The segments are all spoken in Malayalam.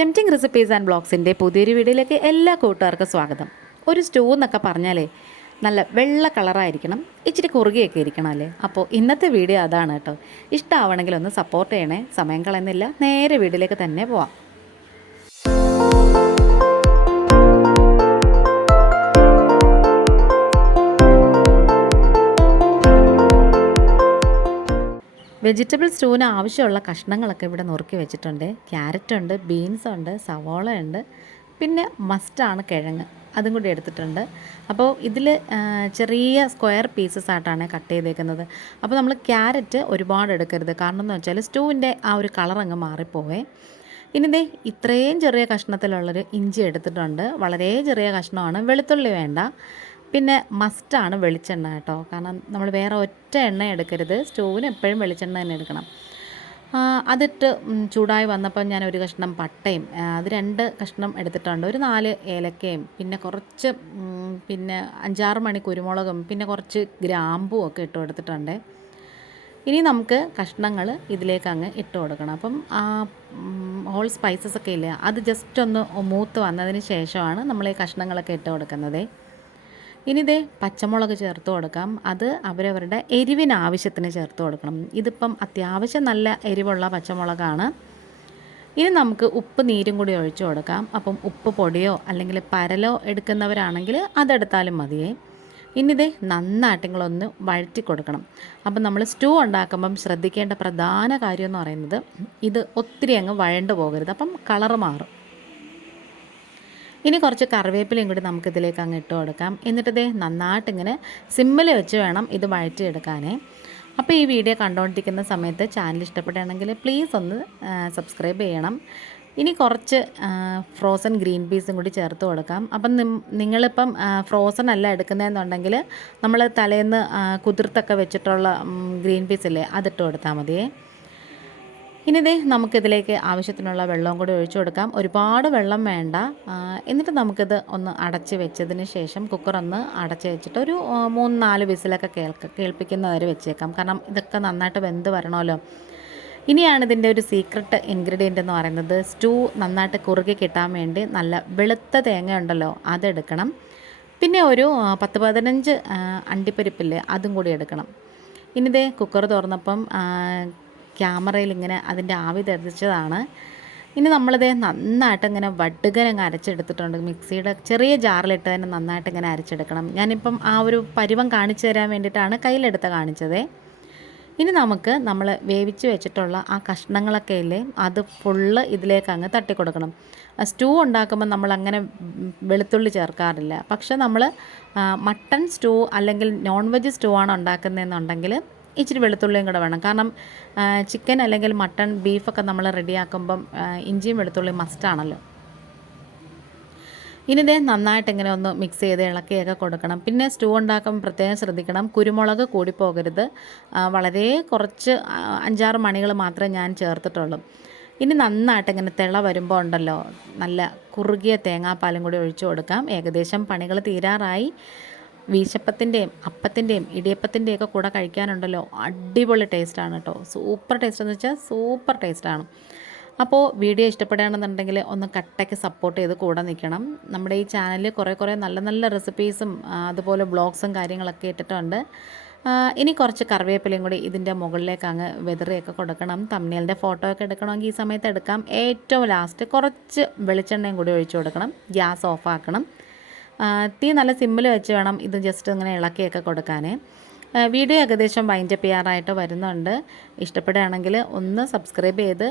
ടെംറ്റിംഗ് റെസിപ്പീസ് ആൻഡ് ബ്ലോഗ്സിന്റെ പുതിയൊരു വീഡിയോയിലേക്ക് എല്ലാ കൂട്ടുകാർക്കും സ്വാഗതം. ഒരു സ്റ്റൂ എന്നൊക്കെ പറഞ്ഞാലേ നല്ല വെള്ള കളറായിരിക്കണം ഇച്ചിരി കുറുകിയൊക്കെ ഇരിക്കണം അല്ലേ? അപ്പോൾ ഇന്നത്തെ വീഡിയോ അതാണ് കേട്ടോ. ഇഷ്ടമാവണമെങ്കിൽ ഒന്ന് സപ്പോർട്ട് ചെയ്യണേ സമയം കളയുന്നില്ല നേരെ വീഡിയോയിലേക്ക് തന്നെ പോവാം. വെജിറ്റബിൾ സ്റ്റൂവിന് ആവശ്യമുള്ള കഷ്ണങ്ങളൊക്കെ ഇവിടെ നുറുക്കി വെച്ചിട്ടുണ്ട്. ക്യാരറ്റ് ഉണ്ട് ബീൻസ് ഉണ്ട് സവോള ഉണ്ട്. പിന്നെ മസ്റ്റാണ് കിഴങ്ങ്. അതും കൂടി എടുത്തിട്ടുണ്ട്. അപ്പോൾ ഇതിൽ ചെറിയ സ്ക്വയർ പീസസ് ആയിട്ടാണ് കട്ട് ചെയ്തേക്കുന്നത്. അപ്പോൾ നമ്മൾ ക്യാരറ്റ് ഒരുപാട് എടുക്കരുത്. കാരണം എന്ന് വെച്ചാൽ സ്റ്റൂവിന്റെ ആ ഒരു കളർ അങ്ങ് മാറിപ്പോവേ. ഇനി ദേ ഇത്രയും ചെറിയ കഷ്ണത്തിലുള്ളൊരു ഇഞ്ചി എടുത്തിട്ടുണ്ട്. വളരെ ചെറിയ കഷ്ണമാണ്. വെളുത്തുള്ളി വേണ്ട. പിന്നെ മസ്റ്റാണ് വെളിച്ചെണ്ണ കേട്ടോ. കാരണം നമ്മൾ വേറെ ഒറ്റ എണ്ണ എടുക്കരുത്. സ്റ്റോവിന് എപ്പോഴും വെളിച്ചെണ്ണ തന്നെ എടുക്കണം. അതിട്ട് ചൂടായി വന്നപ്പോൾ ഞാൻ ഒരു കഷ്ണം പട്ടയും അത് രണ്ട് കഷ്ണം എടുത്തിട്ടുണ്ട്. ഒരു നാല് ഏലക്കയും പിന്നെ കുറച്ച് പിന്നെ അഞ്ചാറ് മണി കുരുമുളകും പിന്നെ കുറച്ച് ഗ്രാമ്പും ഒക്കെ ഇട്ട് കൊടുത്തിട്ടുണ്ട്. ഇനി നമുക്ക് കഷ്ണങ്ങൾ ഇതിലേക്ക് അങ്ങ് ഇട്ട് കൊടുക്കണം. അപ്പം ആ ഹോൾ സ്പൈസസ് ഒക്കെ ഇല്ല അത് ജസ്റ്റ് ഒന്ന് മൂത്ത് വന്നതിന് ശേഷമാണ് നമ്മൾ ഈ കഷ്ണങ്ങളൊക്കെ ഇട്ട് കൊടുക്കുന്നത്. ഇനി ഇതേ പച്ചമുളക് ചേർത്ത് കൊടുക്കാം. അത് അവരവരുടെ എരിവിന് ആവശ്യത്തിന് ചേർത്ത് കൊടുക്കണം. ഇതിപ്പം അത്യാവശ്യം നല്ല എരിവുള്ള പച്ചമുളകാണ്. ഇനി നമുക്ക് ഉപ്പ് നീരും കൂടി ഒഴിച്ചു കൊടുക്കാം. അപ്പം ഉപ്പ് പൊടിയോ അല്ലെങ്കിൽ പരലോ എടുക്കുന്നവരാണെങ്കിൽ അതെടുത്താലും മതിയേ. ഇനി ഇതേ നന്നായിട്ട് നിങ്ങളൊന്ന് വഴറ്റി കൊടുക്കണം. അപ്പം നമ്മൾ സ്റ്റൂ ഉണ്ടാക്കുമ്പം ശ്രദ്ധിക്കേണ്ട പ്രധാന കാര്യം എന്ന് പറയുന്നത് ഇത് ഒത്തിരി അങ്ങ് വഴണ്ടു പോകരുത്. അപ്പം കളറ് മാറും. ഇനി കുറച്ച് കറിവേപ്പിലയും കൂടി നമുക്കിതിലേക്ക് അങ്ങ് ഇട്ട് കൊടുക്കാം. എന്നിട്ട് നന്നായിട്ടിങ്ങനെ സിമ്മിൽ വെച്ച് വേണം ഇത് വഴറ്റിയെടുക്കാനേ. അപ്പോൾ ഈ വീഡിയോ കണ്ടുകൊണ്ടിരിക്കുന്ന സമയത്ത് ചാനൽ ഇഷ്ടപ്പെടുകയാണെങ്കിൽ പ്ലീസ് ഒന്ന് സബ്സ്ക്രൈബ് ചെയ്യണം. ഇനി കുറച്ച് ഫ്രോസൺ ഗ്രീൻ പീസും കൂടി ചേർത്ത് കൊടുക്കാം. അപ്പം നിങ്ങളിപ്പം ഫ്രോസൺ അല്ല എടുക്കുന്നതെന്നുണ്ടെങ്കിൽ നമ്മൾ തലേന്ന് കുതിർത്തൊക്കെ വെച്ചിട്ടുള്ള ഗ്രീൻ പീസ് അല്ലേ അതിട്ട് കൊടുത്താൽ മതിയേ. ഇനി ഇതേ നമുക്കിതിലേക്ക് ആവശ്യത്തിനുള്ള വെള്ളവും കൂടി ഒഴിച്ചു കൊടുക്കാം. ഒരുപാട് വെള്ളം വേണ്ട. എന്നിട്ട് നമുക്കിത് ഒന്ന് അടച്ച് വെച്ചതിന് ശേഷം കുക്കർ ഒന്ന് അടച്ച് വെച്ചിട്ട് ഒരു മൂന്ന് നാല് വിസിലൊക്കെ കേൾക്ക കേൾപ്പിക്കുന്നവരെ വെച്ചേക്കാം. കാരണം ഇതൊക്കെ നന്നായിട്ട് വെന്ത് വരണമല്ലോ. ഇനിയാണ് ഇതിന്റെ ഒരു സീക്രട്ട് ഇൻഗ്രീഡിയന്റ് എന്ന് പറയുന്നത് സ്റ്റൂ നന്നായിട്ട് കുറുകി കിട്ടാൻ വേണ്ടി നല്ല വെളുത്ത തേങ്ങ ഉണ്ടല്ലോ അതെടുക്കണം. പിന്നെ ഒരു പത്ത് പതിനഞ്ച് അണ്ടിപ്പരിപ്പില്ലേ അതും കൂടി എടുക്കണം. ഇനി ദേ കുക്കർ തുറന്നപ്പം ക്യാമറയിൽ ഇങ്ങനെ അതിന്റെ ആവി തെറിച്ചതാണ്. ഇനി നമ്മളിത് നന്നായിട്ട് ഇങ്ങനെ വട്ടുകരങ്ങ് അരച്ചെടുത്തിട്ടുണ്ട്. മിക്സിയുടെ ചെറിയ ജാറിലിട്ട് തന്നെ നന്നായിട്ട് ഇങ്ങനെ അരച്ചെടുക്കണം. ഞാനിപ്പം ആ ഒരു പരുവം കാണിച്ചു തരാൻ വേണ്ടിയിട്ടാണ് കയ്യിലെടുത്ത് കാണിച്ചത്. ഇനി നമുക്ക് നമ്മൾ വേവിച്ച് വെച്ചിട്ടുള്ള ആ കഷ്ണങ്ങളൊക്കെ ഇല്ലേ അത് ഫുള്ള് ഇതിലേക്ക് അങ്ങ് തട്ടിക്കൊടുക്കണം. സ്റ്റൂ ഉണ്ടാക്കുമ്പോൾ നമ്മൾ അങ്ങനെ വെളുത്തുള്ളി ചേർക്കാറില്ല. പക്ഷെ നമ്മൾ മട്ടൺ സ്റ്റൂ അല്ലെങ്കിൽ നോൺ വെജ് സ്റ്റൂ ആണ് ഉണ്ടാക്കുന്നതെന്നുണ്ടെങ്കിൽ ഇച്ചിരി വെളുത്തുള്ളിയും കൂടെ വേണം. കാരണം ചിക്കൻ അല്ലെങ്കിൽ മട്ടൺ ബീഫൊക്കെ നമ്മൾ റെഡിയാക്കുമ്പം ഇഞ്ചിയും വെളുത്തുള്ളിയും മസ്റ്റാണല്ലോ ഇനി ഇതേ നന്നായിട്ട് ഇങ്ങനെ ഒന്ന് മിക്സ് ചെയ്ത് ഇളക്കിയൊക്കെ കൊടുക്കണം. പിന്നെ സ്റ്റൂ ഉണ്ടാക്കുമ്പോൾ പ്രത്യേകം ശ്രദ്ധിക്കണം. കുരുമുളക് കൂടി പോകരുത്. വളരെ കുറച്ച് അഞ്ചാറ് മണികൾ മാത്രമേ ഞാൻ ചേർത്തിട്ടുള്ളൂ. ഇനി നന്നായിട്ട് ഇങ്ങനെ തിള വരുമ്പോൾ ഉണ്ടല്ലോ നല്ല കുറുകിയ തേങ്ങാപ്പാലും കൂടി ഒഴിച്ചു കൊടുക്കാം. ഏകദേശം പണികൾ തീരാറായി. വീശപ്പത്തിന്റെയും അപ്പത്തിന്റെയും ഇടിയപ്പത്തിന്റെയും ഒക്കെ കൂടെ കഴിക്കാനുണ്ടല്ലോ. അടിപൊളി ടേസ്റ്റാണ് കേട്ടോ. സൂപ്പർ ടേസ്റ്റ് എന്ന് വെച്ചാൽ സൂപ്പർ ടേസ്റ്റാണ്. അപ്പോൾ വീഡിയോ ഇഷ്ടപ്പെടുകയാണെന്നുണ്ടെങ്കിൽ ഒന്ന് കട്ടയ്ക്ക് സപ്പോർട്ട് ചെയ്ത് കൂടെ നിൽക്കണം. നമ്മുടെ ഈ ചാനലിൽ കുറേ കുറേ നല്ല നല്ല റെസിപ്പീസും അതുപോലെ ബ്ലോഗ്സും കാര്യങ്ങളൊക്കെ ഇട്ടിട്ടുണ്ട്. ഇനി കുറച്ച് കറിവേപ്പിലയും കൂടി ഇതിന്റെ മുകളിലേക്ക് അങ്ങ് വെതറിയൊക്കെ കൊടുക്കണം. തമ്മിലിന്റെ ഫോട്ടോ ഒക്കെ എടുക്കണമെങ്കിൽ ഈ സമയത്ത് എടുക്കാം. ഏറ്റവും ലാസ്റ്റ് കുറച്ച് വെളിച്ചെണ്ണയും കൂടി ഒഴിച്ചു കൊടുക്കണം. ഗ്യാസ് ഓഫാക്കണം തീ നല്ല സിമ്മിൽ വെച്ച് വേണം ഇത് ജസ്റ്റ് ഇങ്ങനെ ഇളക്കിയൊക്കെ കൊടുക്കാൻ വീഡിയോ ഏകദേശം വൈൻഡ് അപ്പ് ചെയ്യാറായിട്ട് വരുന്നുണ്ട്. ഇഷ്ടപ്പെടുകയാണെങ്കിൽ ഒന്ന് സബ്സ്ക്രൈബ് ചെയ്ത്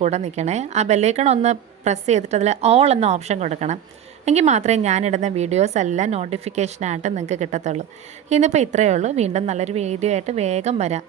കൂടെ നിൽക്കണേ. ആ ബെല്ലേക്കൺ ഒന്ന് പ്രസ് ചെയ്തിട്ട് അതിൽ ഓൾ എന്ന ഓപ്ഷൻ കൊടുക്കണം. എങ്കിൽ മാത്രമേ ഞാനിടുന്ന വീഡിയോസ് എല്ലാം നോട്ടിഫിക്കേഷനായിട്ട് നിങ്ങൾക്ക് കിട്ടത്തുള്ളൂ. ഇന്നിപ്പോൾ ഇത്രയേ ഉള്ളൂ. വീണ്ടും നല്ലൊരു വീഡിയോ ആയിട്ട് വേഗം വരാം.